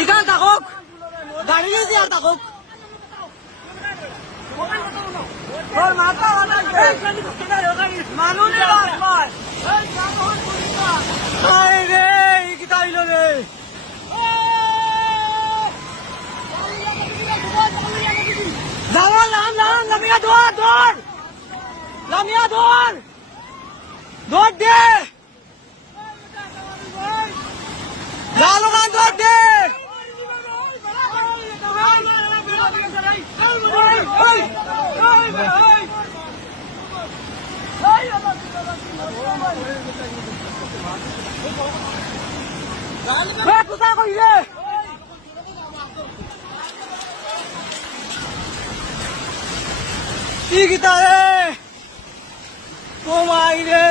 ইখান থাকক গাড়ি যদি আর থাকক মানুষ রে কিতা হইল রে লামিয়া ধর ধর লামিয়া ধর ধর দে লালুকান ধর দে কোথা কইলে কি গীতা রে তোমায় রে